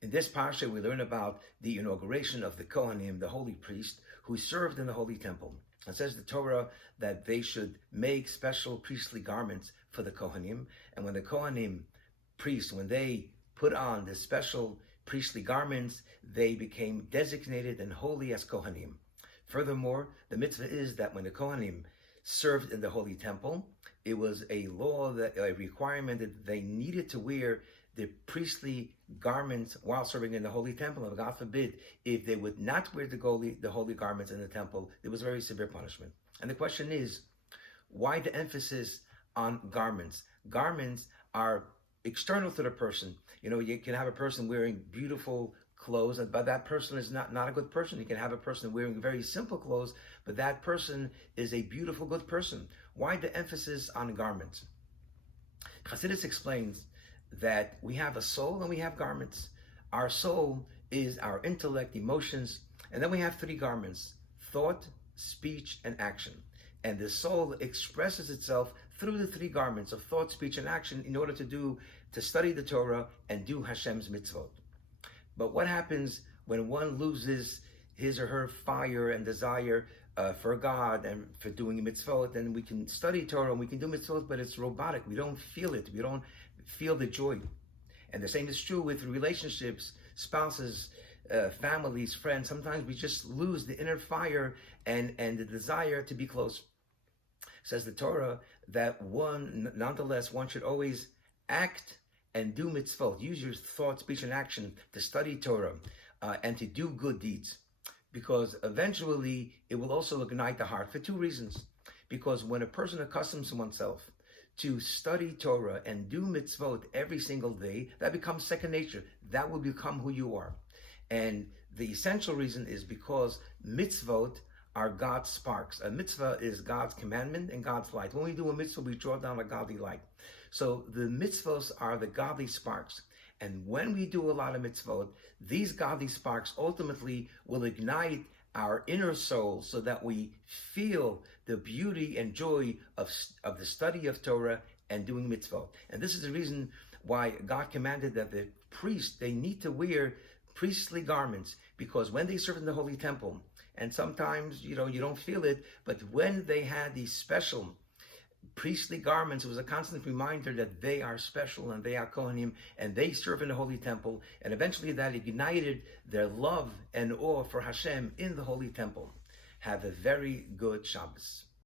In this parsha, we learn about the inauguration of the Kohanim, the holy priest, who served in the holy temple. It says the Torah that they should make special priestly garments for the Kohanim, and when the Kohanim priests, when they put on the special priestly garments, they became designated and holy as Kohanim. Furthermore, the mitzvah is that when the Kohanim served in the holy temple, it was a law, a requirement that they needed to wear the priestly garments while serving in the holy temple. And God forbid, if they would not wear the holy garments in the temple, there was very severe punishment. And the question is, why the emphasis on garments? Garments are external to the person. You can have a person wearing beautiful clothes, but that person is not a good person. You can have a person wearing very simple clothes, but that person is a beautiful, good person. Why the emphasis on garments? Chassidus explains that we have a soul and we have garments. Our soul is our intellect, emotions, and then we have three garments: thought, speech, and action. And the soul expresses itself through the three garments of thought, speech, and action in order to study the Torah and do Hashem's mitzvot. But what happens when one loses his or her fire and desire for God and for doing mitzvot? Then we can study Torah and we can do mitzvot, but it's robotic. We don't feel it. We don't feel the joy. And the same is true with relationships, spouses, families, friends. Sometimes we just lose the inner fire and the desire to be close. Says the Torah that nonetheless, one should always act and do mitzvot. Use your thought, speech, and action to study Torah and to do good deeds. Because eventually it will also ignite the heart for two reasons. Because when a person accustoms oneself to study Torah and do mitzvot every single day, that becomes second nature. That will become who you are. And the essential reason is because mitzvot are God's sparks. A mitzvah is God's commandment and God's light. When we do a mitzvah, we draw down a godly light. So the mitzvahs are the godly sparks. And when we do a lot of mitzvot, these godly sparks ultimately will ignite our inner soul so that we feel the beauty and joy of the study of Torah and doing mitzvot. And this is the reason why God commanded that the priests, they need to wear priestly garments, because when they serve in the holy temple, and sometimes, you don't feel it, but when they had these special priestly garments, it was a constant reminder that they are special and they are Kohanim and they serve in the holy temple. And eventually that ignited their love and awe for Hashem in the holy temple. Have a very good Shabbos.